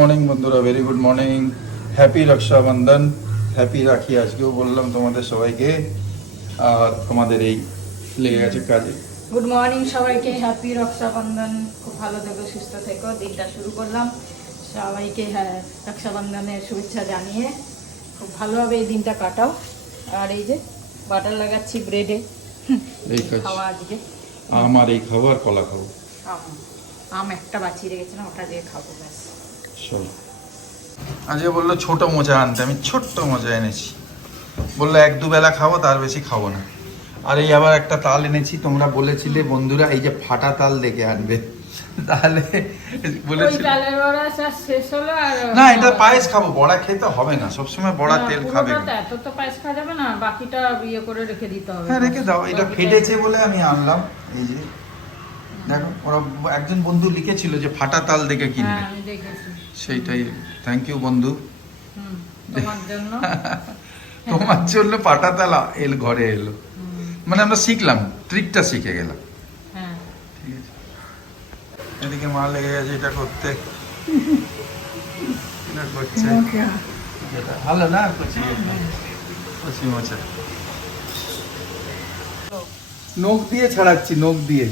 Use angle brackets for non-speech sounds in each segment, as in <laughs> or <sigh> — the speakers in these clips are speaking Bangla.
মর্নিং বন্ধুরা very good morning happy Rakshabandhan happy Rakhi আজকেও বললাম তোমাদের সবাইকে। আর তোমাদের এই লেগে গেছে কাজে। গুড মর্নিং সবাইকে হ্যাপি রক্ষাবন্ধন খুব ভালো থেকো সুস্থ থেকো দিনটা শুরু করলাম। সবাইকে হ্যাঁ রক্ষাবন্ধনের শুভেচ্ছা জানিয়ে খুব ভালোভাবে এই দিনটা কাটাও। আর এই যে বাটার লাগাচ্ছি ব্রেডে। এই খাওয়া আজকে। আমার এই খাবার কলা খাব। আম আম একটা বাঁচিয়ে রেখেছিলাম ওটা দিয়ে খাব ব্যাস। চলো। আজকে বলল ছোট মোজা আনতে আমি ছোট্ট মোজা এনেছি। বলল এক দুবেলা খাব তার বেশি খাব না। আর এই আবার একটা তাল এনেছি তোমরা বলেছিলে বন্ধুরা এই যে ফাটা তাল দেখে আনবে। তাহলে না এটা পায়েস খাব বড়া খেতে হবে না সবসময় বড়া তেল খাবে। এত তো পায়েস খাওয়া যাবে না বাকিটা ইয়ে করে রেখে দিতে হবে। হ্যাঁ রেখে দাও এটা ফেটেছে বলে আমি আনলাম এই যে। দেখো ওরা একজন বন্ধু লিখেছিল যে ফাটা তাল দেখে হ্যাঁ কিনবে আমি দেখেছি। সেইটাই। থ্যাংক ইউ বন্ধু। তোমার জন্য। <laughs> তোমার জন্য ফাটা তাল এল ঘরে এলো। মানে আমরা শিখলাম ট্রিকটা শিখে গেলাম। হ্যাঁ। ঠিক আছে। এদিকে মা লেগে গেছে এটা করতে। এটা করছে। ভালো না? কচি কচি মোচা। নখ দিয়ে ছাড়াচ্ছি নখ দিয়ে।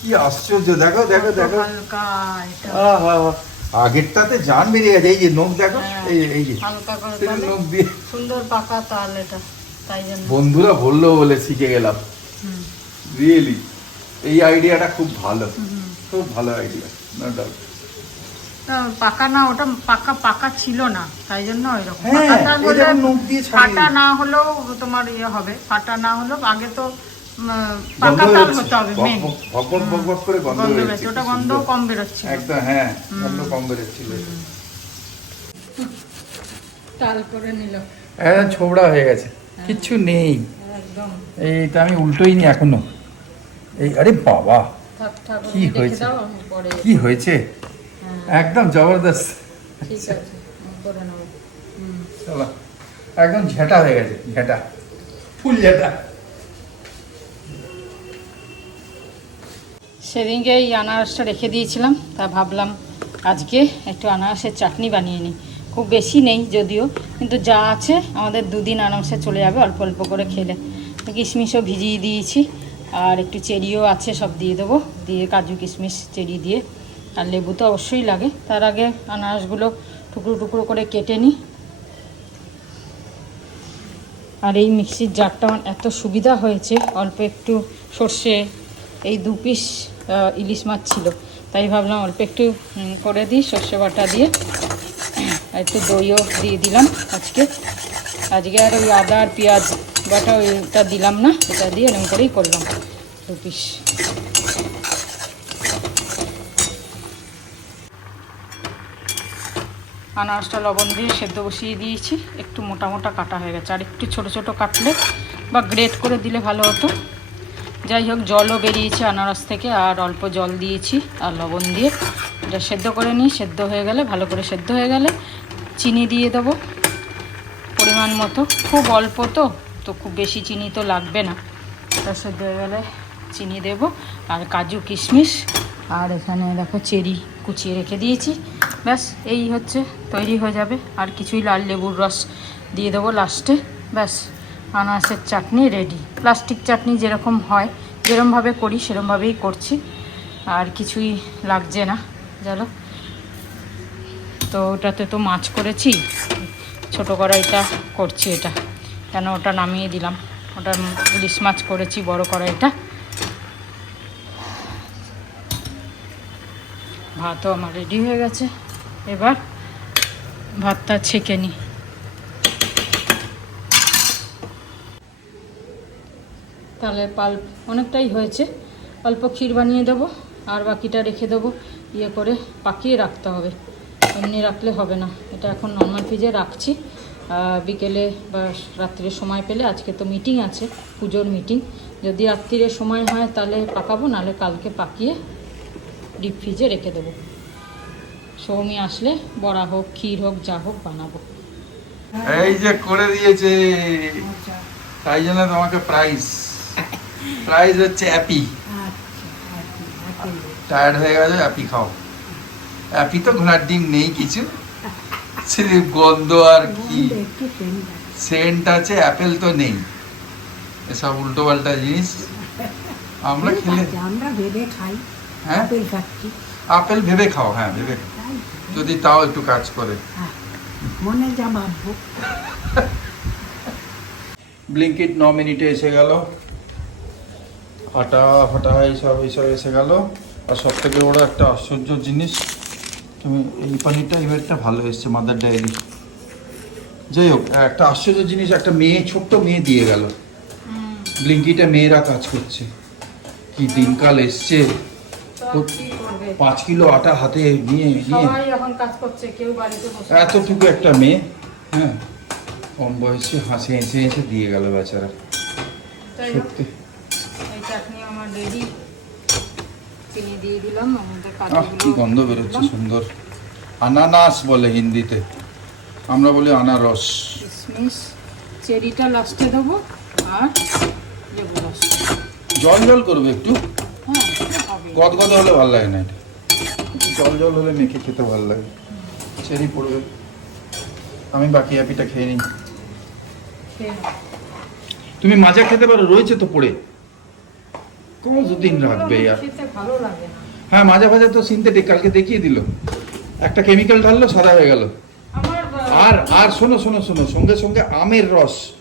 কি আশ্চর্য। দেখো দেখো দেখো। হালকা এটা। আহা, আগেরটাতে জান বেরিয়ে গেছে এই যে নখ দেখো হ্যাঁ, এই এই যে। হালকা করে এই যে নখ দিয়ে। সুন্দর পাকা তাল এটা তাই জন্য। বন্ধুরা বলল বলে শিখে গেলাম। রিয়েলি এই আইডিয়াটা খুব ভালো। খুব ভালো আইডিয়া নো ডাউট পাকা না ওটা পাকা পাকা ছিল না তাই জন্য ওইরকম। হ্যাঁ, ফাটা না হলেও তোমার ইয়ে হবে ফাটা না হলেও আগে তো পাকা তাল হতে হবে মেন করে গন্ধ গন্ধ বেরোচ্ছে, ওটা গন্ধ সুন্দর। কম বেরোচ্ছে। একদম হ্যাঁ গন্ধ কম বেরোচ্ছিল তাল করে নিল। একদম ছোবড়া হয়ে গেছে। কিচ্ছু নেই। একদম। এইটা আমি উল্টোই নি এখনও। এই আরে বাবা কি হয়েছে? দাও আমি পরে কি হয়েছে? হ্যাঁ। একদম জবরদস্ত। ঠিক আছে করে নেব। চলো। একদম ঝেঁটা হয়ে গেছে ঝেঁটা। ফুল ঝেঁটা। সেদিনকে এই আনারসটা রেখে দিয়েছিলাম, তা ভাবলাম আজকে একটু আনারসের চাটনি বানিয়ে নিই। খুব বেশি নেই যদিও, কিন্তু যা আছে আমাদের দুদিন আরামসে চলে যাবে অল্প অল্প করে খেলে। কিশমিশও ভিজিয়ে দিয়েছি, আর একটু চেরিও আছে, সব দিয়ে দেবো। দিয়ে কাজু কিশমিশ, চেরি দিয়ে, আর লেবু তো অবশ্যই লাগে। তার আগে আনারসগুলো টুকরো টুকরো করে কেটে নিই। আর এই মিক্সির জারটা আমার এত সুবিধা হয়েছে, অল্প একটু সর্ষে, এই দু পিস ইলিশ মাছ ছিল। তাই ভাবলাম অল্প একটু করে দিই, সর্ষে বাটা দিয়ে। একটু দইও দিয়ে দিলাম আজকে। আজকে আর ওই আদা আর পেঁয়াজ বাটা ওইটা দিলাম না এটা দিয়ে এরকম করেই করলাম দু পিস আনারসটা লবণ দিয়ে সেদ্ধ বসিয়ে দিয়েছি। একটু মোটা মোটা কাটা হয়ে গেছে। আর একটু ছোট ছোট কাটলে বা গ্রেট করে দিলে ভালো হতো। যাই হোক, জলও বেরিয়েছে আনারস থেকে, আর অল্প জল দিয়েছি আর লবণ দিয়ে। এটা সেদ্ধ করে নিই, সেদ্ধ হয়ে গেলে, ভালো করে সেদ্ধ হয়ে গেলে চিনি দিয়ে দেবো পরিমাণ মতো। খুব অল্প তো তো খুব বেশি চিনি তো লাগবে না। এটা সেদ্ধ হয়ে গেলে চিনি দেব। আর কাজু কিশমিশ, আর এখানে দেখো চেরি কুচিয়ে রেখে দিয়েছি। ব্যাস, এই হচ্ছে, তৈরি হয়ে যাবে। আর কিছুই লাল লেবুর রস দিয়ে দেবো লাস্টে। ব্যাস। আনারসের চাটনি রেডি প্লাস্টিক চাটনি যেরকম হয়, যেরমভাবে করি, সেরমভাবেই করছি। আর কিছুই লাগছে না। চলো তো ওটাতে তো মাছ করেছি। ছোটো কড়াইটা করছি এটা। কেন ওটা নামিয়ে দিলাম। ওটা ইলিশ মাছ করেছি, বড় কড়াইটা। ভাতও আমার রেডি হয়ে গেছে। এবার ভাতটা ছেঁকে নিই তাহলে পাল্প অনেকটাই হয়েছে। অল্প ক্ষীর বানিয়ে দেবো, আর বাকিটা রেখে দেবো। ইয়ে করে পাকিয়ে রাখতে হবে। এমনি রাখলে হবে না। এটা এখন নর্মাল ফ্রিজে রাখছি। বিকেলে বা রাত্রির সময় পেলে, আজকে তো মিটিং আছে, পুজোর মিটিং যদি রাত্রিরে সময় হয় তাহলে পাকাবো, নাহলে কালকে পাকিয়ে ডিপ ফ্রিজে রেখে দেবো। সৌমি আসলে বড়া হোক, ক্ষীর হোক, যা হোক বানাবো। এই যে করে দিয়েছে। তাই জন্য তোমাকে প্রাইজ প্রাইজ হচ্ছে অ্যাপি টায়ার্ড হয়ে গেছে অ্যাপি খাও। অ্যাপি তো ঘোড়ার ডিম নেই কিছু। ছেলে গন্ধ আর কি। সেন্ট আছে। অ্যাপেল তো নেই। এসব উল্টো পাল্টা জিনিস। আমরা খেলে আমরা ভেবে খাই। হ্যাঁ? আপেল ভেবে খাও হ্যাঁ ভেবে যদি তাও একটু কাজ করে। হ্যাঁ, মনে যা ভাববো ব্লিঙ্কিট ন মিনিটে এসে গেল। আটা ফাটা এইসব এইসব এসে গেল। আর সব থেকে বড় একটা আশ্চর্য জিনিস তুমি এই পানিরটা এবারটা ভালো এসছে মাদার ডায়েরি যাই হোক একটা আশ্চর্য জিনিস একটা মেয়ে ছোট্ট মেয়ে দিয়ে গেল। ব্লিঙ্কিটে মেয়েরা কাজ করছে। কি দিনকাল এসছে। পাঁচ কিলো আটা হাতে নিয়ে নিয়ে এতটুকু একটা মেয়ে হ্যাঁ। কম বয়সে হাসি হেসে হেসে দিয়ে গেল বেচারা। সত্যি। চাটনি চিনি দিয়ে দিলাম আমাদের আহ কি গন্ধ বেরোচ্ছে সুন্দর। আনানাস বলে হিন্দিতে। আমরা বলি আনারস। কিশমিশ চেরিটা লাস্টে দেবো আর লেবু রস। জল জল করবে একটু? হ্যাঁ গদ গদ হলে ভালো লাগে না এটা? জল জল হলে মেখে খেতে ভালো লাগে। চেরি পড়বে। আমি বাকি অ্যাপিটা খেয়ে নিই। তুমি মাজা খেতে পারো রয়েছে তো পড়ে। কতদিন রাখবে আর। হ্যাঁ মাজা ভাজা তো সিনথেটিক কালকে দেখিয়ে দিল। একটা কেমিক্যাল ঢাললো সাদা হয়ে গেল। আর আর শোনো শোনো শোনো সঙ্গে সঙ্গে আমের রস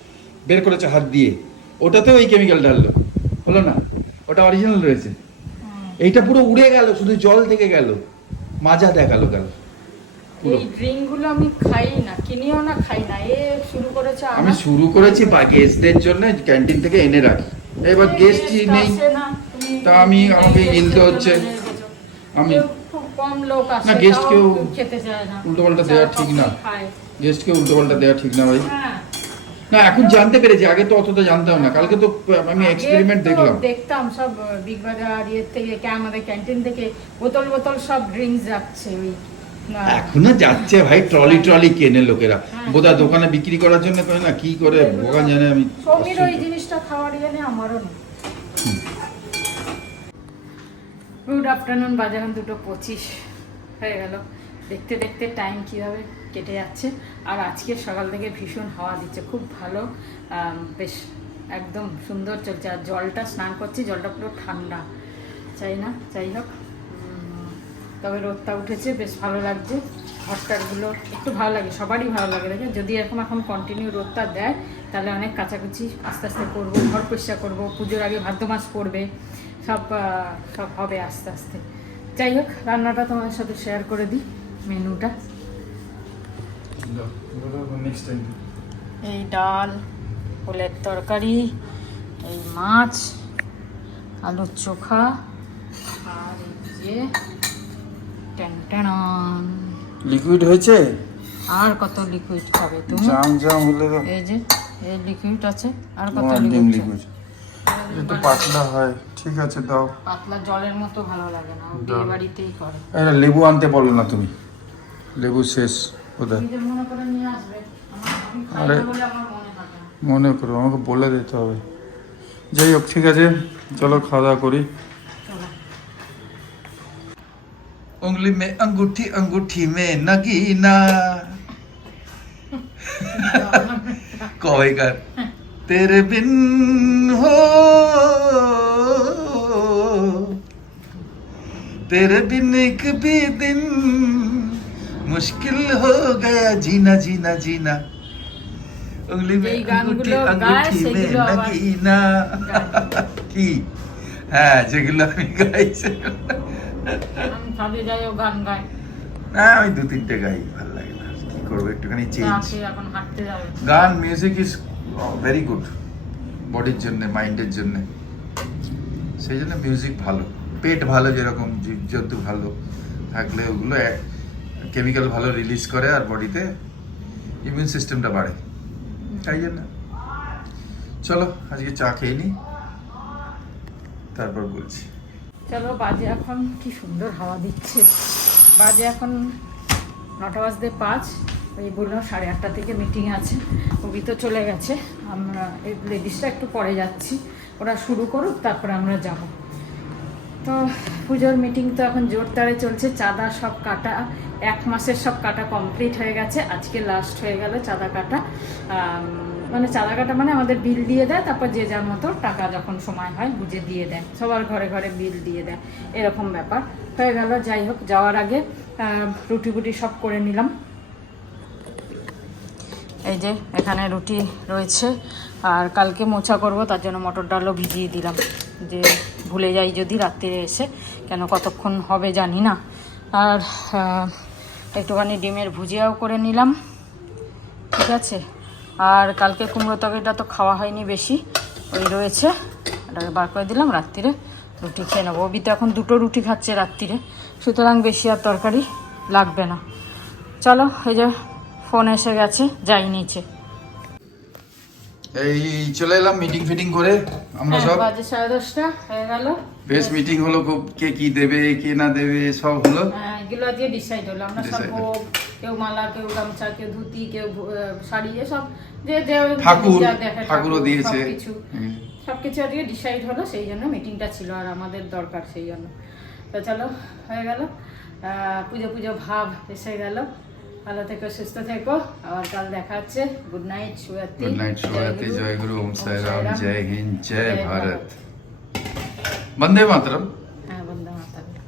বের করেছে হাত দিয়ে। ওটাতেও এই কেমিক্যাল ঢাললো। হলো না? ওটা অরিজিনাল রয়েছে। এইটা পুরো উড়ে গেল শুধু জল থেকে গেল। মাজা দেখাল গেল এই ড্রিঙ্ক আমি খাই না কিনিও না খাই না। এ শুরু করেছে আমি শুরু করেছি বা গেস্টদের জন্য ক্যান্টিন থেকে এনে রাখি। এবার এই গেস্ট নেই? তা আমি- আমাকে এর হচ্ছে। আমি না, উল্টোপাল্টা দেওয়া ঠিক না। গেস্টকে দেওয়া ঠিক না ভাই। হ্যাঁ। না এখন জানতে পেরেছি আগে তো অতটা জানতাম না। কালকে তো আমি এক্সপেরিমেন্ট দেখলাম। দেখতাম সব বিগ বাজার ইয়ের থেকে আমাদের ক্যান্টিন থেকে বোতল বোতল সব ড্রিঙ্কস যাচ্ছে ওই এখনও যাচ্ছে ভাই ট্রলি ট্রলি কেনে লোকেরা। হ্যাঁ। বোধা দোকানে বিক্রি করার জন্য করে না কি করে ভগবান জানে আমি সৌমির ওই জিনিসটা খাওয়ার জন্য আমারও নেই। গুড আফটারনুন বাজে এখন দুটো পঁচিশ। হয়ে গেল। দেখতে দেখতে টাইম কীভাবে কেটে যাচ্ছে। আর আজকে সকাল থেকে ভীষণ হাওয়া দিচ্ছে খুব ভালো। বেশ একদম সুন্দর চলছে। আর জলটা স্নান করছি জলটা পুরো ঠান্ডা। চাই না যাই হোক। তবে রোদটা উঠেছে, বেশ ভালো লাগছে। ঘরটারগুলো একটু ভালো লাগে, সবারই ভালো লাগে দেখে যদি এরকম এখন কন্টিনিউ রোদটা দেয়, তাহলে অনেক কাচাকুচি আস্তে আস্তে করব, ঘর পরিষ্কার করব, পুজোর আগে ভাদ্র মাস পড়বে, সব সব হবে আস্তে আস্তে। যাই হোক, রান্নাটা তোমাদের সাথে শেয়ার করে দিই, মেনুটা। এই ডাল ফুলের তরকারি, এই মাছ, আলুর চোখা, আর এই যে লিকুইড হয়েছে? আর কত লিকুইড খাবে তুমি? জাম জাম হলে এই যে এই লিকুইড আছে আর কত লিকুইড লিকুইড একটু পাতলা হয় ঠিক আছে দাও। পাতলা জলের মতো ভালো লাগে না বিয়ে বাড়িতেই করে। এটা লেবু আনতে বলো না তুমি। লেবু শেষ নিজে মনে করে নিয়ে আসবে। আরে। মনে মনে করো আমাকে বলে দিতে হবে। যাই হোক ঠিক আছে চলো খাওয়া দাওয়া করি। उंगली में अंगूठी अंगूठी में नगीना कौवे कर तेरे बिन हो तेरे बिन एक भी दिन मुश्किल हो गया जीना जीना जीना उंगली में যেই अंगूठी গানগুলো গায় अंगूठी में সেগুলো আবার नगीना <laughs> কি হ্যাঁ যেগুলো আমি গাই আমি গান গাই। না দু তিনটে গাই ভালো লাগে না। কি করব একটুখানি চেঞ্জ এখন হাঁটতে যাবে। গান মিউজিক ইজ ভেরি গুড বডির জন্য মাইন্ডের জন্য। সেই জন্য মিউজিক ভালো। পেট ভালো যেরকম ভালো। থাকলে ওগুলো কেমিক্যাল ভালো রিলিজ করে আর বডিতে ইমিউন সিস্টেমটা বাড়ে। তাই জন্য। চলো আজকে চা খেয়ে নিই তারপর বলছি। চলো, বাজে এখন কি সুন্দর হাওয়া দিচ্ছে। বাজে এখন নটা বাজতে পাঁচ, ওই বললাম সাড়ে আটটা থেকে মিটিং আছে। কবি তো চলে গেছে, আমরা এই লেডিসটা একটু পরে যাচ্ছি। ওরা শুরু করুক, তারপরে আমরা যাব। তো পুজোর মিটিং তো এখন জোরদারে চলছে, চাঁদা সব কাটা, এক মাসের সব কাটা কমপ্লিট হয়ে গেছে। আজকে লাস্ট হয়ে গেল চাঁদা কাটা। মানে চাঁদা কাটা মানে আমাদের বিল দিয়ে দেয়, তারপর যে যার মতো টাকা যখন সময় হয় বুঝে দিয়ে দেয়। সবার ঘরে ঘরে বিল দিয়ে দেয়। এরকম ব্যাপার। হয়ে গেল, যাই হোক, যাওয়ার আগে রুটি বুটি সব করে নিলাম। এই যে, এখানে রুটি রয়েছে। আর কালকে মোচা করব, তার জন্য মটর ডালও ভিজিয়ে দিলাম। যে ভুলে যাই যদি রাত্রিরে এসে, কেন কতক্ষণ হবে জানি না। আর একটুখানি ডিমের ভুজিয়াও করে নিলাম। ঠিক আছে? আর কালকে কুমড়ো তরকারিটা তো খাওয়া হয়নি বেশি। ওই রয়েছে। ওটাকে বার করে দিলাম রাত্রিরে রুটি খেয়ে নেব। অবি তো এখন দুটো রুটি খাচ্ছে রাত্রিরে সুতরাং বেশি আর তরকারি লাগবে না। চলো এই যে ফোন এসে গেছে যাই নিচে। এই চলে এলাম মিটিং ফিটিং করে। আমরা হ্যাঁ, সব বাজে সাড়ে দশটা হয়ে গেল। বেশ মিটিং হলো খুব। কে কি দেবে কে না দেবে সব হলো। হ্যাঁ, এগুলো আজকে ডিসাইড হলো। আমরা সব কেউ মালা কেউ গামছা কেউ ধুতি কেউ শাড়ি এসব যে যে ঠাকুর ঠাকুরও দিয়েছে। হুম। সবকিছু আজকে ডিসাইড হলো সেই জন্য মিটিংটা ছিল আর আমাদের দরকার সেই জন্য। তো চলো হয়ে গেল। পুজো পুজো ভাব এসে গেল। ভালো থেকো সুস্থ থেকো। আবার কাল দেখা হচ্ছে। Good night Swati good night শুভরাত্রি জয় গুরু। ওম সাই রাম জয় হিন্দ জয় ভারত। বন্দে মাতরম।